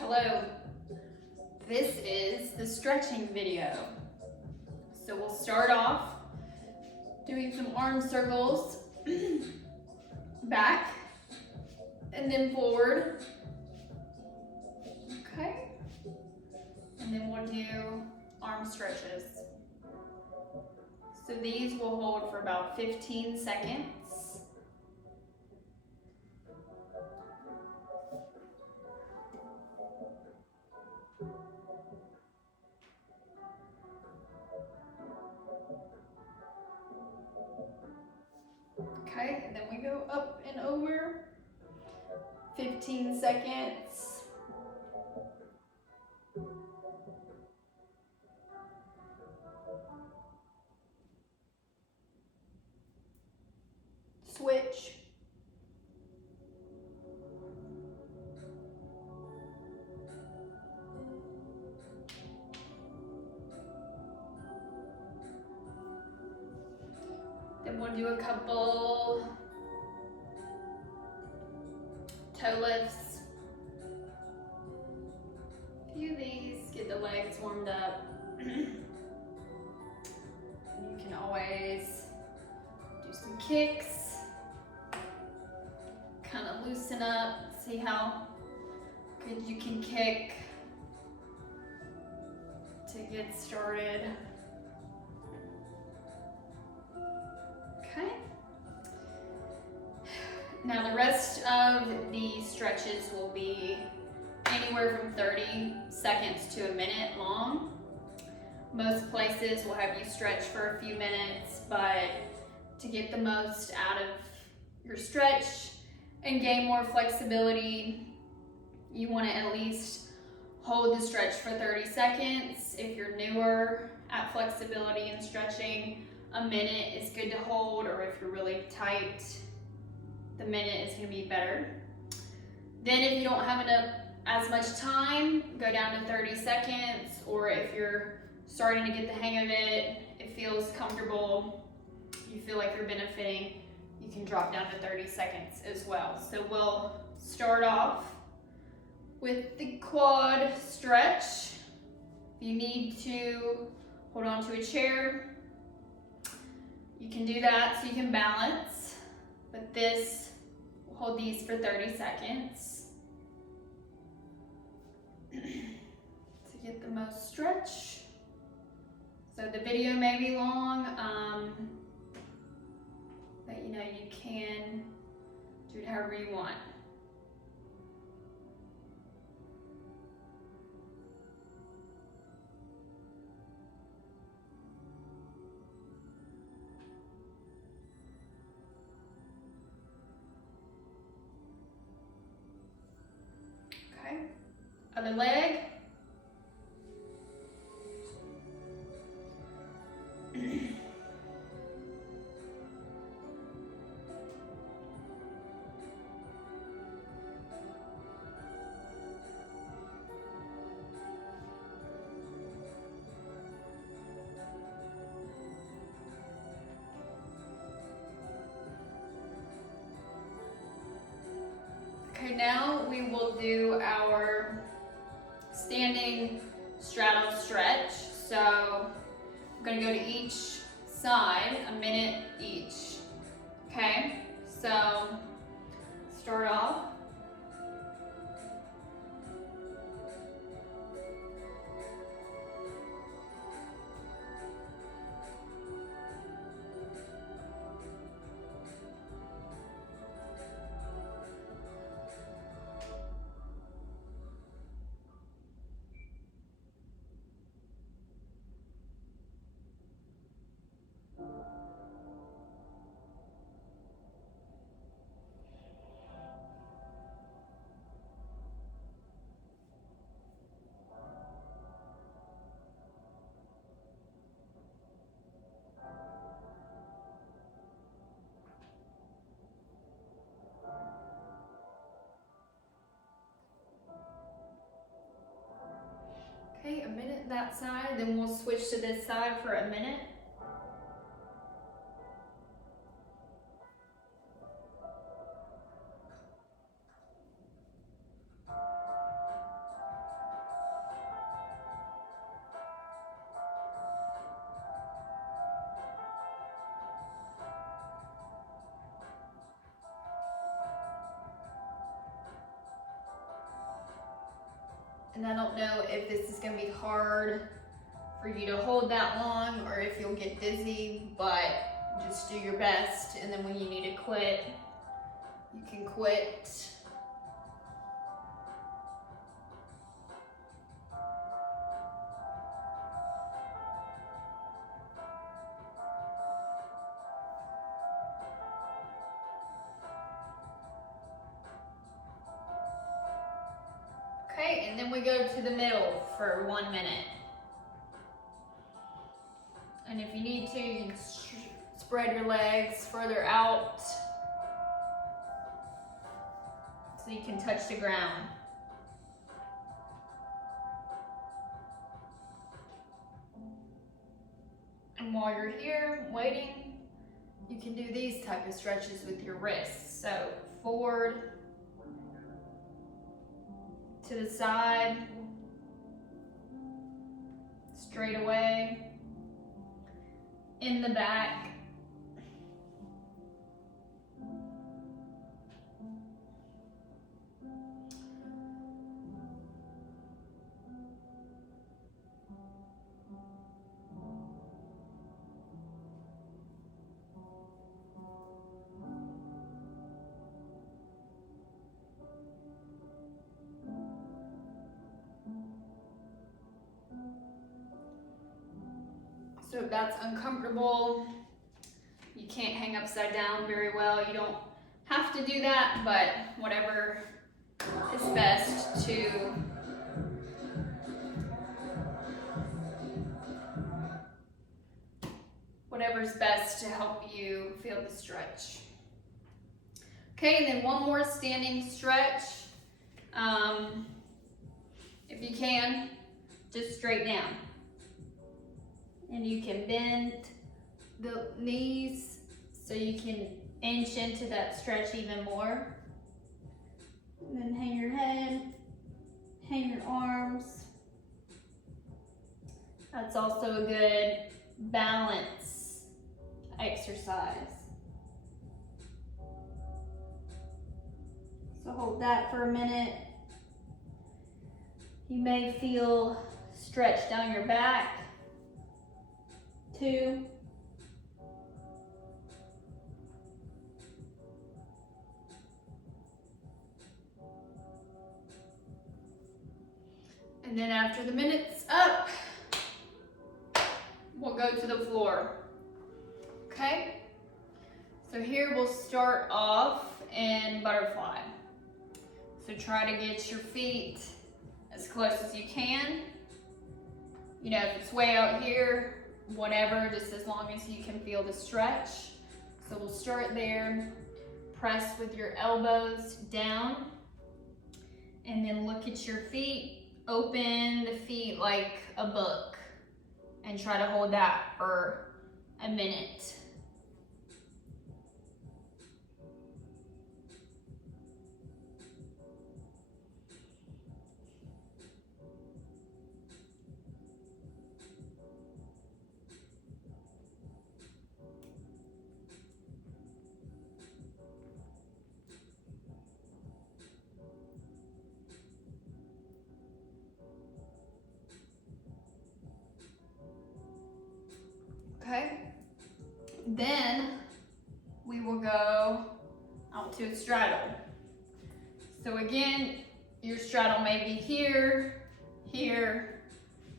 Hello, this is the stretching video. So we'll start off doing some arm circles, back, and then forward, okay? And then we'll do arm stretches. So these will hold for about 15 seconds. Okay, and then we go up and over, 15 seconds. Switch. Then we'll do a couple toe lifts. A few of these, get the legs warmed up. You can always do some kicks, kind of loosen up, see how good you can kick to get started. Okay. Now the rest of the stretches will be anywhere from 30 seconds to a minute long. Most places will have you stretch for a few minutes, but to get the most out of your stretch and gain more flexibility, you want to at least hold the stretch for 30 seconds. If you're newer at flexibility and stretching, a minute is good to hold, or if you're really tight, the minute is going to be better. Then if you don't have as much time, go down to 30 seconds, or if you're starting to get the hang of it, it feels comfortable, you feel like you're benefiting, you can drop down to 30 seconds as well. So we'll start off with the quad stretch. If you need to hold on to a chair, you can do that so you can balance, but this, we'll hold these for 30 seconds to get the most stretch. So the video may be long, but you know, you can do it however you want. Okay, other leg. Okay, now we will do our standing straddle stretch. So I'm gonna go to each side, a minute each. Okay, so start off. Okay, a minute that side, then we'll switch to this side for a minute. And I don't know if this is gonna be hard for you to hold that long or if you'll get dizzy, but just do your best. And then when you need to quit, you can quit. Okay, and then we go to the middle for 1 minute. And if you need to, you can spread your legs further out so you can touch the ground. And while you're here waiting, you can do these type of stretches with your wrists. So forward, to the side, straight away, in the back, so if that's uncomfortable, you can't hang upside down very well, you don't have to do that, but whatever is best to whatever's best to help you feel the stretch. Okay, and then one more standing stretch. If you can, just straight down. And you can bend the knees so you can inch into that stretch even more. And then hang your head, hang your arms. That's also a good balance exercise. So hold that for a minute. You may feel stretch down your back. 2. And then after the minute's up, we'll go to the floor. Okay? So here we'll start off in butterfly. So try to get your feet as close as you can. You know, if it's way out here, whatever, just as long as you can feel the stretch. So we'll start there. Press with your elbows down. And then look at your feet. Open the feet like a book. And try to hold that for a minute. Okay, then we will go out to a straddle. So again, your straddle may be here, here,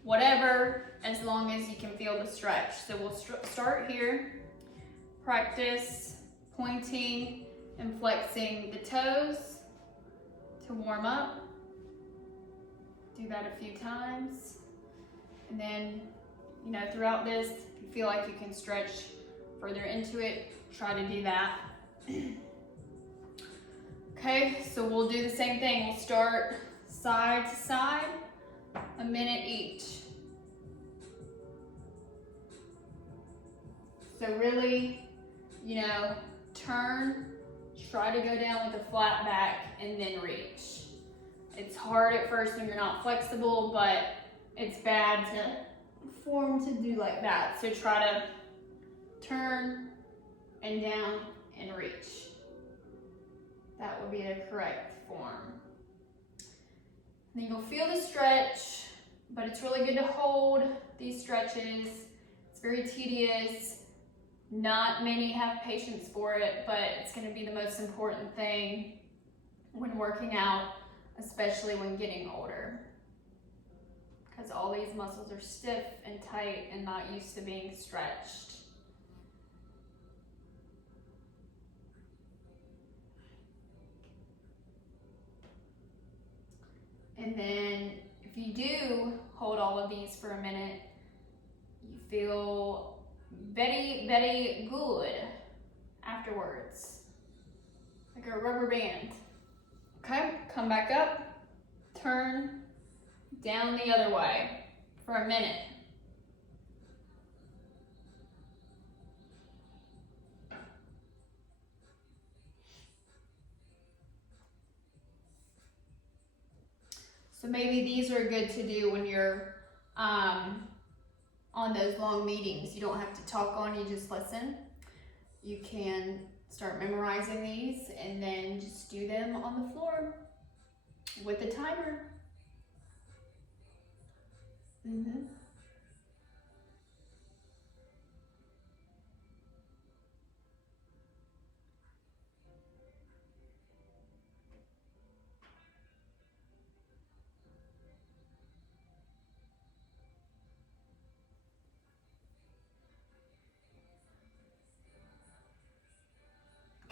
whatever, as long as you can feel the stretch. So we'll start here, practice pointing and flexing the toes to warm up. Do that a few times. And then, you know, throughout this, if you feel like you can stretch further into it, try to do that. Okay, so we'll do the same thing. We'll start side to side, a minute each. So really, you know, turn, try to go down with a flat back and then reach. It's hard at first when you're not flexible, but it's bad to form to do like that. So try to turn and down and reach. That would be the correct form. Then you'll feel the stretch, but it's really good to hold these stretches. It's very tedious. Not many have patience for it, but it's going to be the most important thing when working out, especially when getting older. Because all these muscles are stiff and tight and not used to being stretched. And then if you do hold all of these for a minute, you feel very, very good afterwards, like a rubber band. Okay, come back up, turn down the other way for a minute. So maybe these are good to do when you're on those long meetings. You don't have to talk on, you just listen. You can start memorizing these and then just do them on the floor with a timer.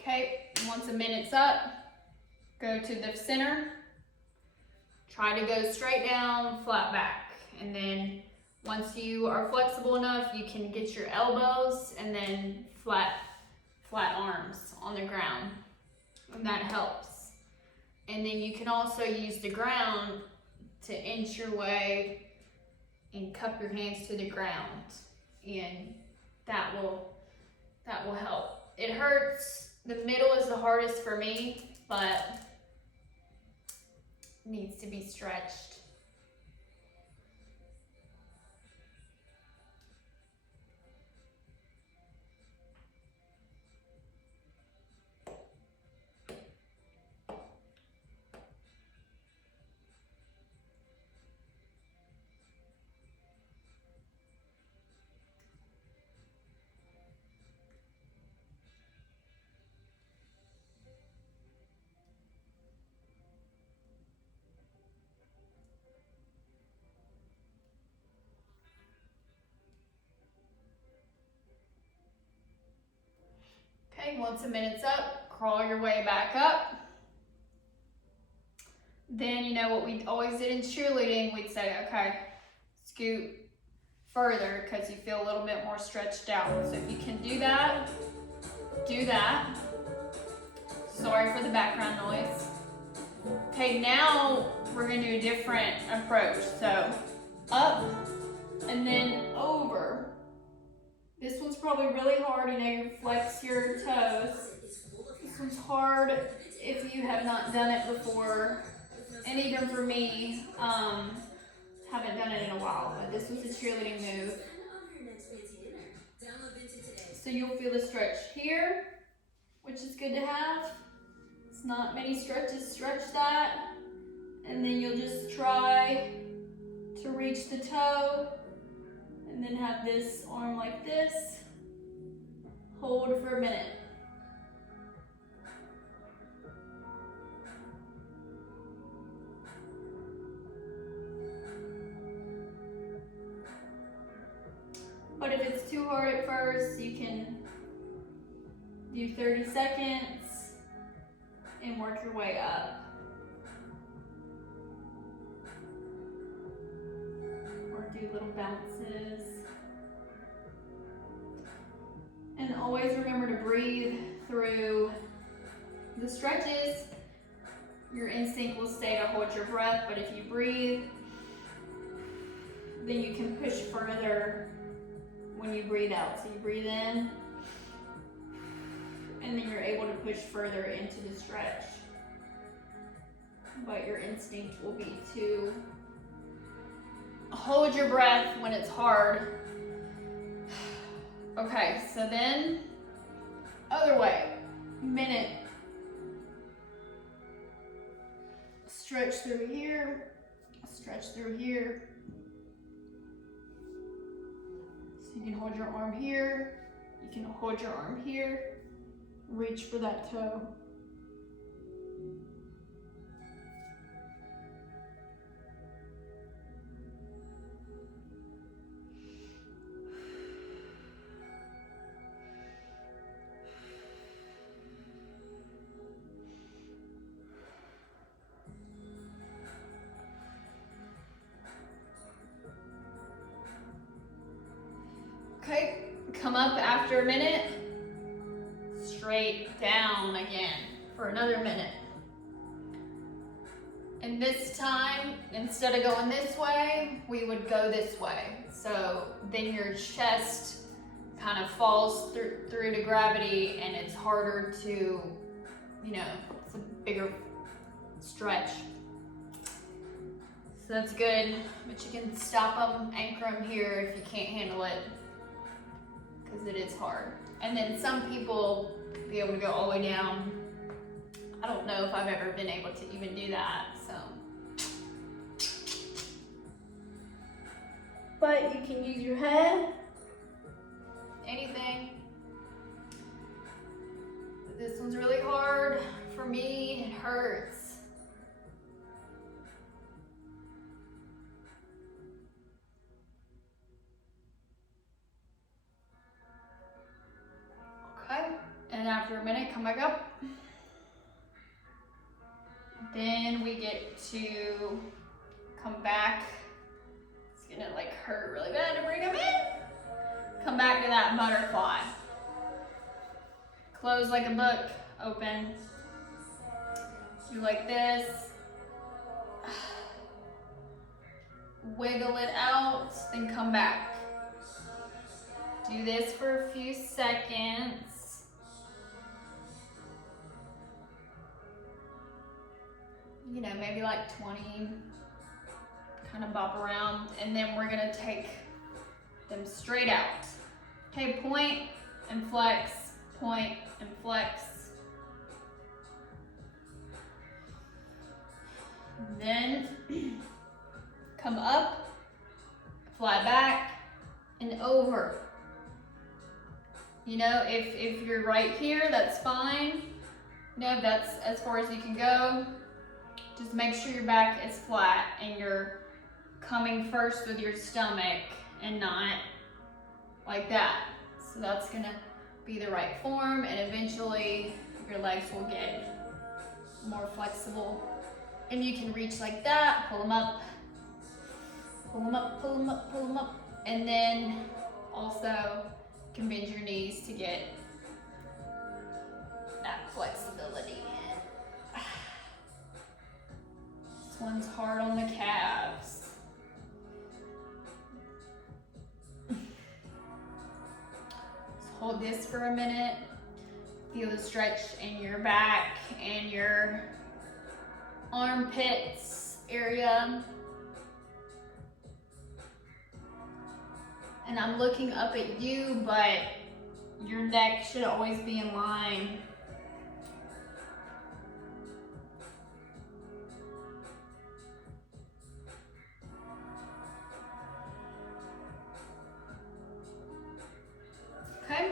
Okay, once a minute's up, go to the center. Try to go straight down, flat back. And then once you are flexible enough, you can get your elbows and then flat arms on the ground. And that helps. And then you can also use the ground to inch your way and cup your hands to the ground. And that will help. It hurts. The middle is the hardest for me, but needs to be stretched. Okay, once a minute's up, crawl your way back up. Then, you know what we always did in cheerleading, we'd say, okay, scoot further because you feel a little bit more stretched out. So if you can do that, do that. Sorry for the background noise. Okay, now we're gonna do a different approach. So up and then over. This one's probably really hard, you know, you flex your toes. This one's hard if you have not done it before. And even for me, haven't done it in a while, but this was a cheerleading move. So you'll feel the stretch here, which is good to have. It's not many stretches stretch that. And then you'll just try to reach the toe and then have this arm like this. Hold for a minute. But if it's too hard at first, you can do 30 seconds and work your way up. Or do little bounces. And always remember to breathe through the stretches. Your instinct will stay to hold your breath, but if you breathe, then you can push further when you breathe out. So you breathe in, and then you're able to push further into the stretch. But your instinct will be to hold your breath when it's hard. Okay, so then, other way, minute. Stretch through here, Stretch through here. So you can hold your arm here. You can hold your arm here. Reach for that toe. Okay, come up after a minute, straight down again for another minute. And this time, instead of going this way, we would go this way. So then your chest kind of falls through to gravity and it's harder to, it's a bigger stretch. So that's good, but you can stop them, anchor them here if you can't handle it, because it is hard. And then some people be able to go all the way down. I don't know if I've ever been able to even do that, so. But you can use your head. Anything. This one's really hard for me, it hurts. Okay, and after a minute, come back up. Then we get to come back. It's gonna like hurt really bad to bring them in. Come back to that butterfly. Close like a book, open. Do like this. Wiggle it out, then come back. Do this for a few seconds. Maybe like 20, kind of bop around, and then we're gonna take them straight out. Okay, point and flex, point and flex. Then come up, fly back, and over. If you're right here, that's fine. That's as far as you can go. Just make sure your back is flat and you're coming first with your stomach and not like that. So that's gonna be the right form, and eventually your legs will get more flexible. And you can reach like that, pull them up, pull them up, pull them up, pull them up. And then also can bend your knees to get that flexibility. This one's hard on the calves. Just hold this for a minute. Feel the stretch in your back and your armpits area. And I'm looking up at you, but your neck should always be in line. Okay,